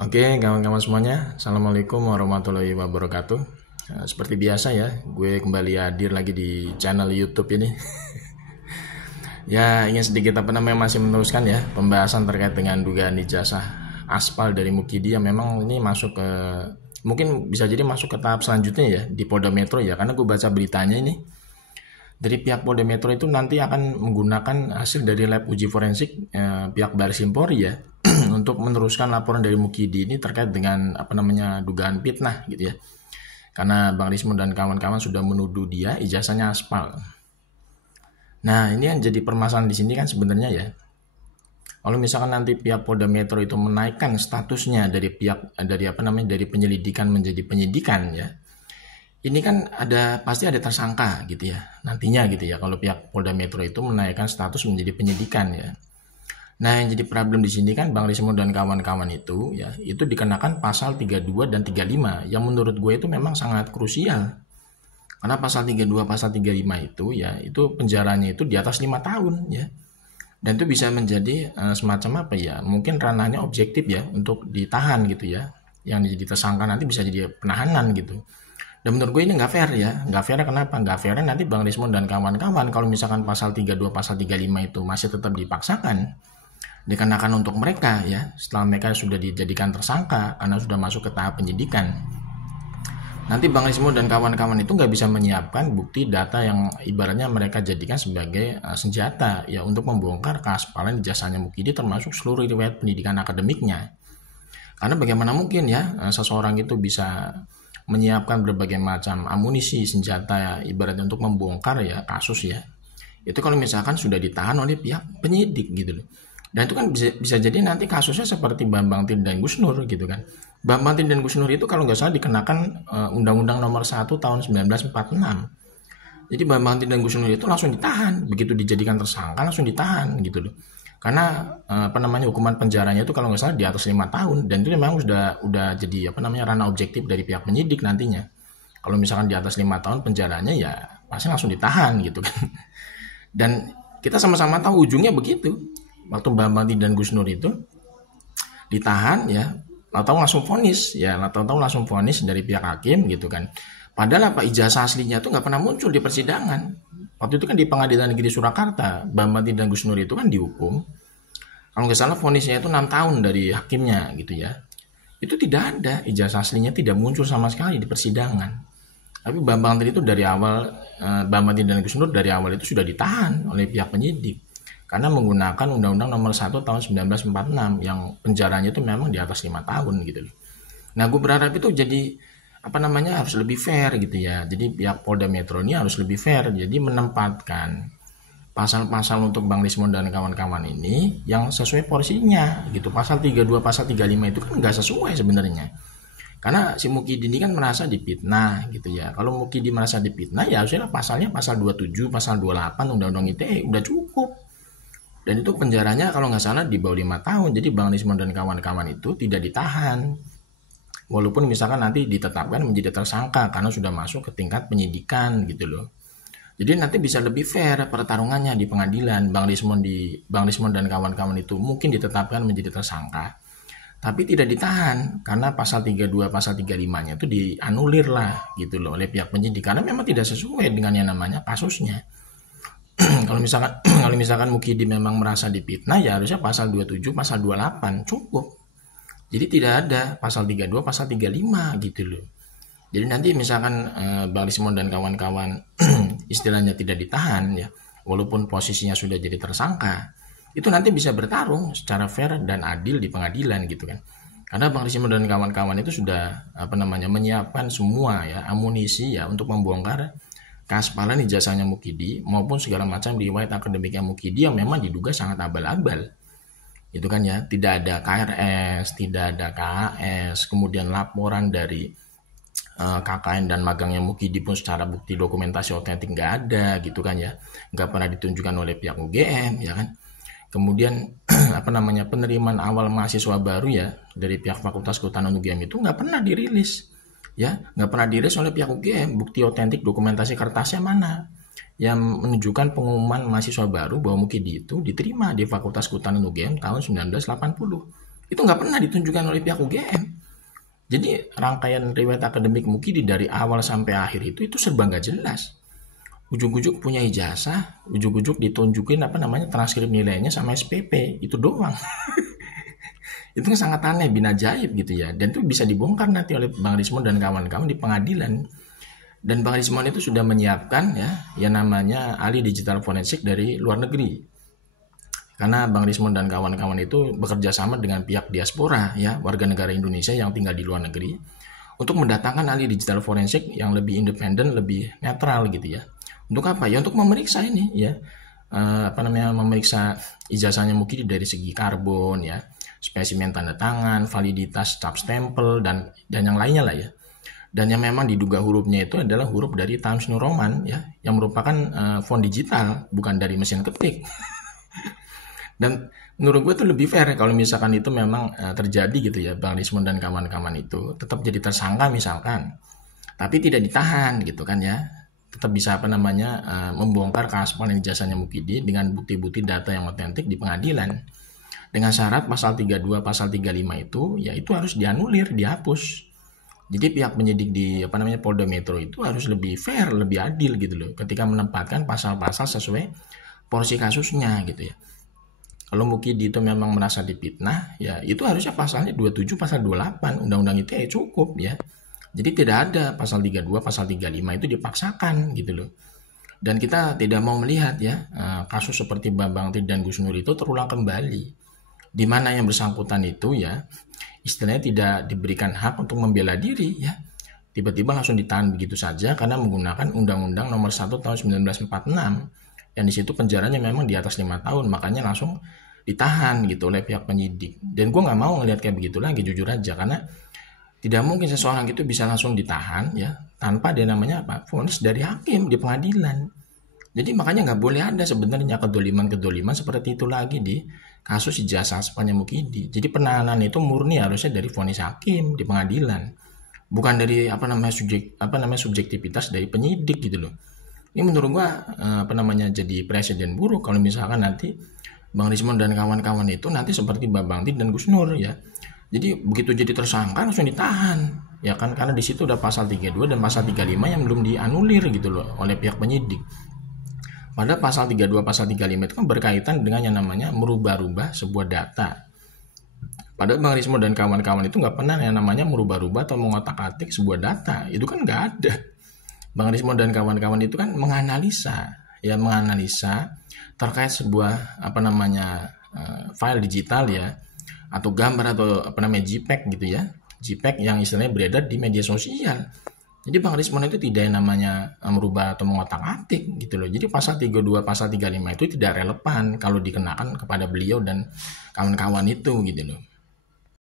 Oke, kawan-kawan semuanya, Assalamualaikum warahmatullahi wabarakatuh. Seperti biasa ya, gue kembali hadir lagi di channel YouTube ini. Ya, ingin sedikit masih meneruskan ya pembahasan terkait dengan dugaan ijazah aspal dari Mukidi yang memang ini masuk ke mungkin bisa jadi masuk ke tahap selanjutnya ya di Polda Metro ya, karena gue baca beritanya ini dari pihak Polda Metro itu nanti akan menggunakan hasil dari lab uji forensik pihak Baris Krim Polri ya untuk meneruskan laporan dari Mukidi ini terkait dengan dugaan fitnah gitu ya. Karena Bang Rismo dan kawan-kawan sudah menuduh dia ijazahnya aspal. Nah, ini yang jadi permasalahan di sini kan sebenarnya ya. Kalau misalkan nanti pihak Polda Metro itu menaikkan statusnya dari penyelidikan menjadi penyidikan ya. Ini kan pasti ada tersangka gitu ya. Nantinya gitu ya kalau pihak Polda Metro itu menaikkan status menjadi penyidikan ya. Nah, yang jadi problem di sini kan Bang Rismo dan kawan-kawan itu ya, itu dikenakan pasal 32 dan 35 yang menurut gue itu memang sangat krusial. Karena pasal 32, pasal 35 itu ya, itu penjaranya itu di atas 5 tahun ya. Dan itu bisa menjadi semacam apa ya, mungkin ranahnya objektif ya untuk ditahan gitu ya. Yang jadi tersangka nanti bisa jadi penahanan gitu. Dan menurut gue ini nggak fair ya. Nggak fair kenapa? Nggak fair nanti Bang Rismo dan kawan-kawan kalau misalkan pasal 32, pasal 35 itu masih tetap dipaksakan dikenakan untuk mereka ya setelah mereka sudah dijadikan tersangka karena sudah masuk ke tahap penyidikan, nanti Bang Rismo dan kawan-kawan itu nggak bisa menyiapkan bukti data yang ibaratnya mereka jadikan sebagai senjata ya untuk membongkar keaspalan ijazahnya Mukidi termasuk seluruh riwayat pendidikan akademiknya. Karena bagaimana mungkin ya seseorang itu bisa menyiapkan berbagai macam amunisi senjata ya, ibaratnya untuk membongkar ya kasus ya, itu kalau misalkan sudah ditahan oleh pihak penyidik gitu loh. Dan itu kan bisa jadi nanti kasusnya seperti Bambang Tin dan Gus Nur gitu kan. Bambang Tin dan Gus Nur itu kalau nggak salah dikenakan Undang-Undang Nomor 1 tahun 1946. Jadi Bambang Tin dan Gus Nur itu langsung ditahan, begitu dijadikan tersangka langsung ditahan gitu loh. Karena hukuman penjaranya itu kalau nggak salah di atas 5 tahun dan itu memang udah jadi ranah objektif dari pihak penyidik nantinya. Kalau misalkan di atas 5 tahun penjaranya ya pasti langsung ditahan gitu kan. Dan kita sama-sama tahu ujungnya begitu. Waktu Bambang dan Gus Nur itu ditahan ya, atau langsung vonis ya, atau langsung vonis dari pihak hakim gitu kan. Padahal ijazah aslinya tuh nggak pernah muncul di persidangan. Waktu itu kan di Pengadilan Negeri Surakarta, Bambang dan Gus Nur itu kan dihukum. Kalau nggak salah vonisnya itu 6 tahun dari hakimnya gitu ya. Itu tidak ada ijazah aslinya, tidak muncul sama sekali di persidangan. Tapi Bambang itu dari awal, Bambang dan Gus Nur dari awal itu sudah ditahan oleh pihak penyidik karena menggunakan Undang-Undang Nomor 1 tahun 1946 yang penjaranya itu memang di atas 5 tahun gitu loh. Nah, gue berharap itu jadi harus lebih fair gitu ya. Jadi pihak Polda Metro ini harus lebih fair, jadi menempatkan pasal-pasal untuk Bang Rismon dan kawan-kawan ini yang sesuai porsinya gitu. Pasal 32, pasal 35 itu kan nggak sesuai sebenarnya. Karena si Mukidi ini kan merasa dipitnah gitu ya. Kalau Mukidi merasa dipitnah ya harusnya pasalnya pasal 27, pasal 28 Undang-Undang ITE udah cukup. Dan itu penjaranya kalau nggak salah di bawah 5 tahun. Jadi Bang Rismon dan kawan-kawan itu tidak ditahan. Walaupun misalkan nanti ditetapkan menjadi tersangka karena sudah masuk ke tingkat penyidikan gitu loh. Jadi nanti bisa lebih fair pertarungannya di pengadilan. Bang Rismon dan kawan-kawan itu mungkin ditetapkan menjadi tersangka. Tapi tidak ditahan karena pasal 32, pasal 35-nya itu dianulir lah gitu loh oleh pihak penyidik karena memang tidak sesuai dengan yang namanya kasusnya. kalau misalkan Mukidi memang merasa dipitnah ya harusnya pasal 27, pasal 28 cukup. Jadi tidak ada pasal 32, pasal 35 gitu loh. Jadi nanti misalkan Bang Rismon dan kawan-kawan istilahnya tidak ditahan ya, walaupun posisinya sudah jadi tersangka, itu nanti bisa bertarung secara fair dan adil di pengadilan gitu kan. Karena Bang Rismon dan kawan-kawan itu sudah menyiapkan semua ya amunisi ya untuk membongkar keaspalan ijazahnya Mukidi maupun segala macam riwayat akademiknya Mukidi yang memang diduga sangat abal-abal. Itu kan ya, tidak ada KRS, tidak ada KHS, kemudian laporan dari KKN dan magangnya Mukidi pun secara bukti dokumentasi otentik nggak ada gitu kan ya, nggak pernah ditunjukkan oleh pihak UGM ya kan. Kemudian penerimaan awal mahasiswa baru ya dari pihak Fakultas Kehutanan UGM itu nggak pernah dirilis ya, nggak pernah dirilis oleh pihak UGM. Bukti otentik dokumentasi kertasnya mana yang menunjukkan pengumuman mahasiswa baru bahwa Mukidi itu diterima di Fakultas Kehutanan UGM tahun 1980. Itu nggak pernah ditunjukkan oleh pihak UGM. Jadi rangkaian riwayat akademik Mukidi dari awal sampai akhir itu serba nggak jelas. Ujuk-ujuk punya ijazah, ujuk-ujuk ditunjukin transkrip nilainya sama SPP, itu doang. Itu sangat aneh, bin ajaib gitu ya. Dan itu bisa dibongkar nanti oleh Bang Rismond dan kawan-kawan di pengadilan. Dan Bang Rismond itu sudah menyiapkan ya yang namanya ahli digital forensik dari luar negeri. Karena Bang Rismond dan kawan-kawan itu bekerja sama dengan pihak diaspora ya, warga negara Indonesia yang tinggal di luar negeri, untuk mendatangkan ahli digital forensik yang lebih independen, lebih netral gitu ya. Untuk apa? Ya untuk memeriksa ini ya. Memeriksa ijazahnya Mukidi dari segi karbon ya, spesimen tanda tangan, validitas cap stempel dan yang lainnya lah ya. Dan yang memang diduga hurufnya itu adalah huruf dari Times New Roman ya, yang merupakan font digital, bukan dari mesin ketik. Dan menurut gue itu lebih fair kalau misalkan itu memang terjadi gitu ya, Bang Rismond dan kawan-kawan itu tetap jadi tersangka misalkan, tapi tidak ditahan gitu kan ya, tetap bisa membongkar keaspalan ijazahnya Mukidi dengan bukti-bukti data yang otentik di pengadilan. Dengan syarat pasal 32, pasal 35 itu, ya itu harus dianulir, dihapus. Jadi pihak penyidik di Polda Metro itu harus lebih fair, lebih adil gitu loh, ketika menempatkan pasal-pasal sesuai porsi kasusnya gitu ya. Kalau Mukidi itu memang merasa dipitnah, ya itu harusnya pasalnya 27, pasal 28, undang-undang itu ya cukup ya. Jadi tidak ada pasal 32, pasal 35 itu dipaksakan gitu loh. Dan kita tidak mau melihat ya kasus seperti Bambang Tri dan Gus Nur itu terulang kembali. Di mana yang bersangkutan itu ya istilahnya tidak diberikan hak untuk membela diri ya. Tiba-tiba langsung ditahan begitu saja karena menggunakan Undang-Undang Nomor 1 Tahun 1946. Dan di situ penjaranya memang di atas 5 tahun, makanya langsung ditahan gitu oleh pihak penyidik. Dan gue nggak mau ngelihat kayak begitu lagi, jujur aja, karena tidak mungkin seseorang itu bisa langsung ditahan ya tanpa dia vonis dari hakim di pengadilan. Jadi makanya nggak boleh ada sebenarnya kedoliman seperti itu lagi di kasus ijazah aspalnya Mukidi. Jadi penahanan itu murni harusnya dari vonis hakim di pengadilan, bukan dari subjektivitas dari penyidik gitu loh. Ini menurut gua jadi presiden buruk kalau misalkan nanti Bang Rismond dan kawan-kawan itu nanti seperti Bambang Tri dan Gus Nur ya. Jadi begitu jadi tersangka langsung ditahan ya kan, karena di situ udah pasal 32 dan pasal 35 yang belum dianulir gitu loh oleh pihak penyidik. Padahal pasal 32, pasal 35 itu kan berkaitan dengan yang namanya merubah-rubah sebuah data. Padahal Bang Rismond dan kawan-kawan itu nggak pernah yang namanya merubah-rubah atau mengotak-atik sebuah data. Itu kan nggak ada. Bang Rismond dan kawan-kawan itu kan menganalisa terkait sebuah file digital ya, atau gambar atau JPEG gitu ya, JPEG yang istilahnya beredar di media sosial. Jadi Bang Rismond itu tidak yang namanya merubah atau mengotak-atik gitu loh. Jadi pasal 32, pasal 35 itu tidak relevan kalau dikenakan kepada beliau dan kawan-kawan itu gitu loh.